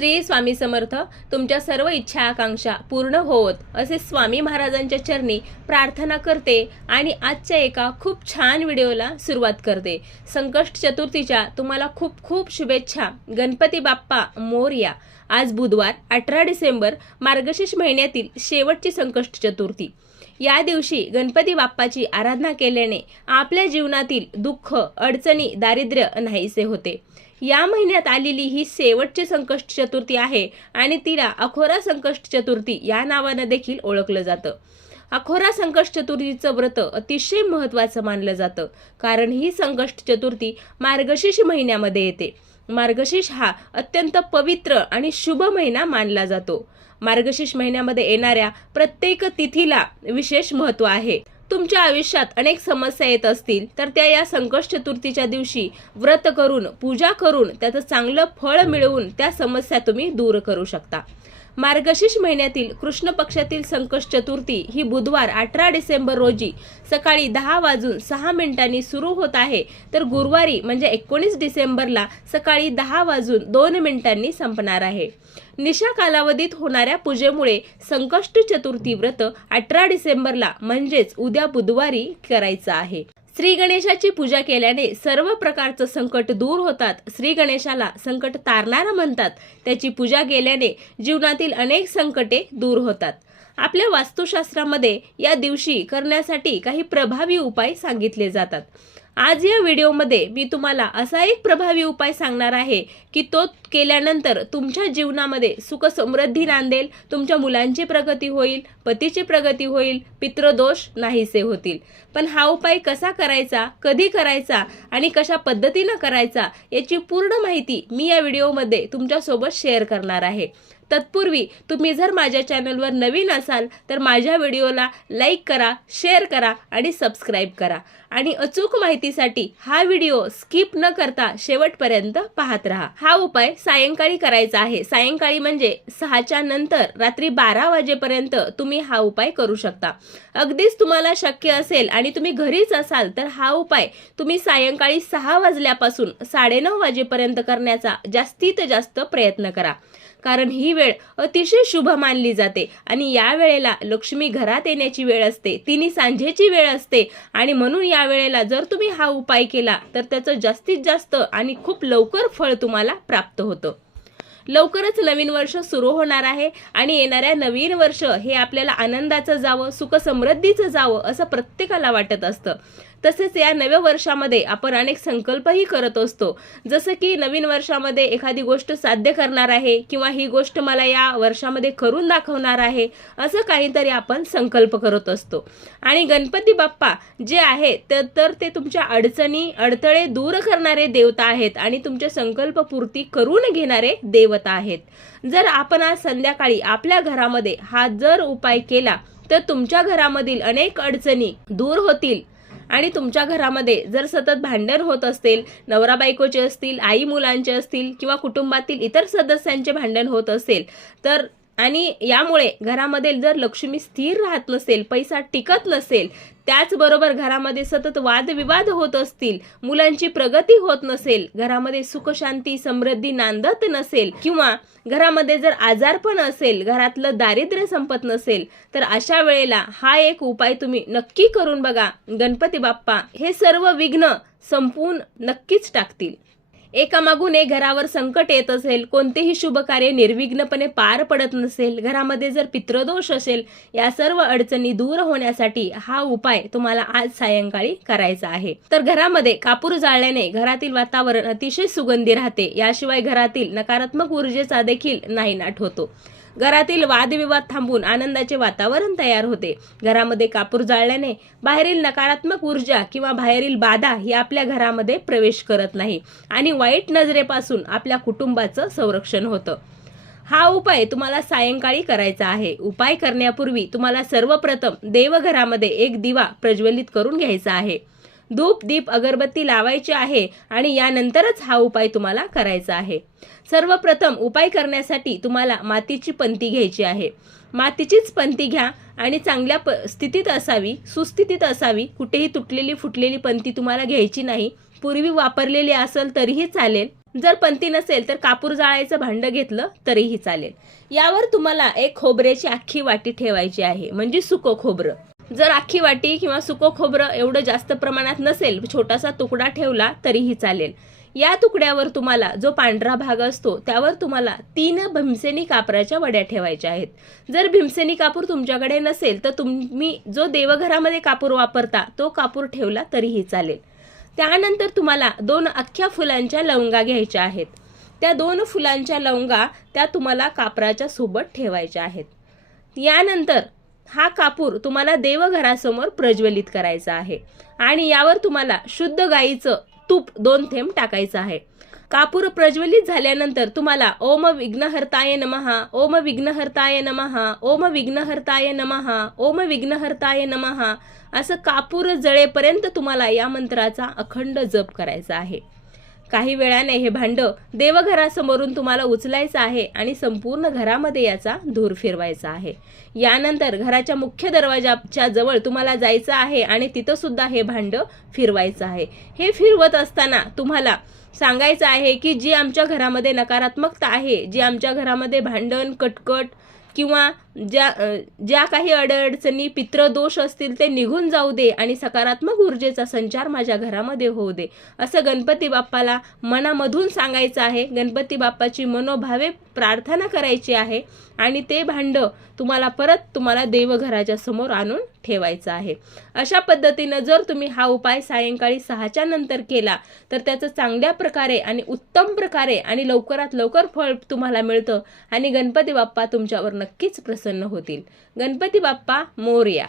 श्री स्वामी समर्थ. तुमच्या सर्व इच्छा आकांक्षा पूर्ण होत असे स्वामी महाराजांच्या चरणी प्रार्थना करते आणि आजच्या एका खूप छान व्हिडिओला सुरुवात करते. संकष्ट चतुर्थीच्या तुम्हाला खूप खूप शुभेच्छा. गणपती बाप्पा मोरया. आज बुधवार 18 डिसेंबर, मार्गशीर्ष महिन्यातील शेवटची संकष्ट चतुर्थी. या दिवशी गणपती बाप्पाची आराधना केल्याने आपल्या जीवनातील दुःख, अडचणी, दारिद्र्य नाहीसे होते. या महिन्यात आलेली ही शेवटची संकष्ट चतुर्थी आहे आणि तिला अखोरा संकष्ट चतुर्थी या नावाने देखील ओळखलं जातं. अखोरा संकष्ट चतुर्थीचं व्रत अतिशय महत्त्वाचं मानलं जातं, कारण ही संकष्ट चतुर्थी मार्गशीर्ष महिन्यामध्ये येते. मार्गशीर्ष हा अत्यंत पवित्र आणि शुभ महिना मानला जातो. मार्गशीर्ष महिन्यामध्ये येणाऱ्या प्रत्येक तिथीला विशेष महत्त्व आहे. तुमच्या आयुष्यात अनेक समस्या येत असतील तर त्या या संकष्ट चतुर्थीच्या दिवशी व्रत करून, पूजा करून त्याचं चांगलं फळ मिळवून त्या समस्या तुम्ही दूर करू शकता. मार्गशीर्ष महिन्यातील कृष्ण पक्षातील संकष्ट चतुर्थी ही बुधवार 18 डिसेंबर रोजी सकाळी 10:06 सुरू होत आहे, तर गुरुवारी म्हणजे 19 डिसेंबरला सकाळी 10:02 संपणार आहे. निशा कालावधीत होणाऱ्या पूजेमुळे संकष्ट चतुर्थी व्रत 18 डिसेंबरला म्हणजेच उद्या बुधवारी करायचं आहे. श्री गणेशाची पूजा केल्याने सर्व प्रकारचं संकट दूर होतात. श्री गणेशाला संकट तारणारा म्हणतात. त्याची पूजा केल्याने जीवनातील अनेक संकटे दूर होतात. आपल्या वास्तुशास्त्रामध्ये या दिवशी करण्यासाठी काही प्रभावी उपाय सांगितले जातात. आज या व्हिडिओमध्ये मी तुम्हाला असा एक प्रभावी उपाय सांगणार आहे की तो केल्यानंतर तुमच्या जीवनामध्ये सुख समृद्धी नांदेल, तुमच्या मुलांची प्रगती होईल, पतीची प्रगती होईल, पितृदोष नाहीसे होतील. पण हा उपाय कसा करायचा, कधी करायचा आणि कशा पद्धतीनं करायचा याची पूर्ण माहिती मी या व्हिडिओमध्ये तुमच्यासोबत शेअर करणार आहे. तत्पूर्वी तुम्ही जर माझ्या चॅनलवर नवीन असाल तर माझ्या व्हिडिओला लाईक करा, शेअर करा आणि सबस्क्राईब करा. आणि अचूक माहितीसाठी हा व्हिडिओ स्किप न करता शेवटपर्यंत पाहत राहा. हा उपाय सायंकाळी करायचा आहे. सायंकाळी म्हणजे 6च्या नंतर रात्री 12 वाजेपर्यंत तुम्ही हा उपाय करू शकता. अगदीच तुम्हाला शक्य असेल आणि तुम्ही घरीच असाल तर हा उपाय तुम्ही सायंकाळी 6 वाजल्यापासून 9:30 वाजेपर्यंत करण्याचा जास्तीत जास्त प्रयत्न करा, कारण ही वेळ अतिशय शुभ मानली जाते आणि या वेळेला लक्ष्मी घरात येण्याची वेळ असते. तिन्ही सांजेची वेळ असते आणि म्हणून या वेळेला जर तुम्ही हा उपाय केला तर त्याचं जास्तीत जास्त आणि खूप लवकर फळ तुम्हाला प्राप्त होतं. लवकरच नवीन वर्ष सुरू होणार आहे आणि येणाऱ्या नवीन वर्ष हे आपल्याला आनंदाचं जावं, सुख समृद्धीचं जावं असं प्रत्येकाला वाटत असतं. तसेच या नव्या वर्षामध्ये आपण अनेक संकल्पही करत असतो, जसं की नवीन वर्षामध्ये एखादी गोष्ट साध्य करणार आहे किंवा ही गोष्ट मला या वर्षामध्ये करून दाखवणार आहे, असं काहीतरी आपण संकल्प करत असतो. आणि गणपती बाप्पा जे आहे तर ते तुमच्या अडचणी, अडथळे दूर करणारे देवता आहेत आणि तुमचे संकल्प पूर्ती करून घेणारे देवता आहेत. जर आपण आज संध्याकाळी आपल्या घरामध्ये हा जर उपाय केला तर तुमच्या घरामधील अनेक अडचणी दूर होतील. आणि तुमच्या घरामध्ये जर सतत भांडण होत असेल, नवरा बायकोचे असतील, आई मुलांचे असतील किंवा कुटुंबातील इतर सदस्यांचे भांडण होत असेल तर आणि यामुळे घरामध्ये जर लक्ष्मी स्थिर राहत नसेल, पैसा टिकत नसेल, त्याचबरोबर घरामध्ये सतत वादविवाद होत असतील, मुलांची प्रगती होत नसेल, घरामध्ये सुख शांती समृद्धी नांदत नसेल किंवा घरामध्ये जर आजारपण असेल, घरातलं दारिद्र्य संपत नसेल, तर अशा वेळेला हा एक उपाय तुम्ही नक्की करून बघा. गणपती बाप्पा हे सर्व विघ्न संपवून नक्कीच टाकतील. एकामागून एक घरावर संकट येत असेल, कोणतेही शुभ कार्य निर्विघ्नपणे पार पडत नसेल, घरामध्ये जर पितृदोष असेल, या सर्व अडचणी दूर होण्यासाठी हा उपाय तुम्हाला आज सायंकाळी करायचा आहे. तर घरामध्ये कापूर जाळल्याने घरातील वातावरण अतिशय सुगंधी राहते. याशिवाय घरातील नकारात्मक ऊर्जेचा देखील नायनाट होतो. घरातील वादविवाद थांबून आनंदाचे वातावरण तयार होते. घरामध्ये कापूर जाळल्याने बाहेरील नकारात्मक ऊर्जा किंवा बाहेरील बाधा ही आपल्या घरामध्ये प्रवेश करत नाही आणि वाईट नजरेपासून आपल्या कुटुंबाचं संरक्षण होतं. हा उपाय तुम्हाला सायंकाळी करायचा आहे. उपाय करण्यापूर्वी तुम्हाला सर्वप्रथम देवघरामध्ये एक दिवा प्रज्वलित करून घ्यायचा आहे. धूप, दीप, अगरबत्ती लावायची आहे आणि यानंतरच हा उपाय तुम्हाला करायचा आहे. सर्वप्रथम उपाय करण्यासाठी तुम्हाला मातीची पंती घ्यायची आहे. मातीचीच पंती घ्या आणि चांगल्या स्थितीत असावी, सुस्थितीत असावी. कुठेही तुटलेली फुटलेली पंती तुम्हाला घ्यायची नाही. पूर्वी वापरलेली असेल तरीही चालेल. जर पंती नसेल तर कापूर जाळायचं भांडं घेतलं तरीही चालेल. यावर तुम्हाला एक खोबऱ्याची अख्खी वाटी ठेवायची आहे, म्हणजे सुकं खोबरं. जर अख्खी वाटी किंवा सुकं खोबरं एवढं जास्त प्रमाणात नसेल, छोटासा तुकडा ठेवला तरीही चालेल. या तुकड्यावर तुम्हाला जो पांढरा भाग असतो त्यावर तुम्हाला 3 भीमसेनी कापराच्या वड्या ठेवायच्या आहेत. जर भीमसेनी कापूर तुमच्याकडे नसेल तर तुम्ही जो देवघरामध्ये कापूर वापरता तो कापूर ठेवला तरीही चालेल. त्यानंतर तुम्हाला 2 अख्ख्या फुलांच्या लवंगा घ्यायच्या आहेत. त्या 2 फुलांच्या लवंगा त्या तुम्हाला कापराच्या सोबत ठेवायच्या आहेत. यानंतर हा कापूर तुम्हाला देवघरासमोर प्रज्वलित करायचा आहे आणि यावर तुम्हाला शुद्ध गाईचं तूप 2 थेंब टाकायचं आहे. कापूर प्रज्वलित झाल्यानंतर तुम्हाला ओम विघ्नहर्ताय नमः, ओम विघ्नहर्ताय नमः, ओम विघ्नहर्ताय नमः, ओम विघ्नहर्ताय नमः असं कापूर जळेपर्यंत तुम्हाला या मंत्राचा अखंड जप करायचा आहे. काही वेळाने हे भांडं देवघरासमोरून तुम्हाला उचलायचं आहे आणि संपूर्ण घरामध्ये याचा धूर फिरवायचा आहे. यानंतर घराच्या मुख्य दरवाजाच्या जवळ तुम्हाला जायचं आहे आणि तिथं सुद्धा हे भांडं फिरवायचं आहे. हे फिरवत असताना तुम्हाला सांगायचं आहे की जी आमच्या घरामध्ये नकारात्मकता आहे, जी आमच्या घरामध्ये भांडण, कटकट किंवा ज्या काही अडचणी, पितृदोष असतील ते निघून जाऊ दे आणि सकारात्मक ऊर्जेचा संचार माझ्या घरामध्ये होऊ दे, असं गणपती बाप्पाला मनामधून सांगायचं आहे. गणपती बाप्पाची मनोभावे प्रार्थना करायची आहे आणि ते भांडं तुम्हाला देवघराच्या समोर आणून ठेवायचं आहे. अशा पद्धतीनं जर तुम्ही हा उपाय सायंकाळी 6च्या नंतर केला तर त्याचं चांगल्या प्रकारे आणि उत्तम प्रकारे आणि लवकरात लवकर फळ तुम्हाला मिळतं आणि गणपती बाप्पा तुमच्यावर नक्कीच प्रसन्न होतील. गणपती बाप्पा मोरया.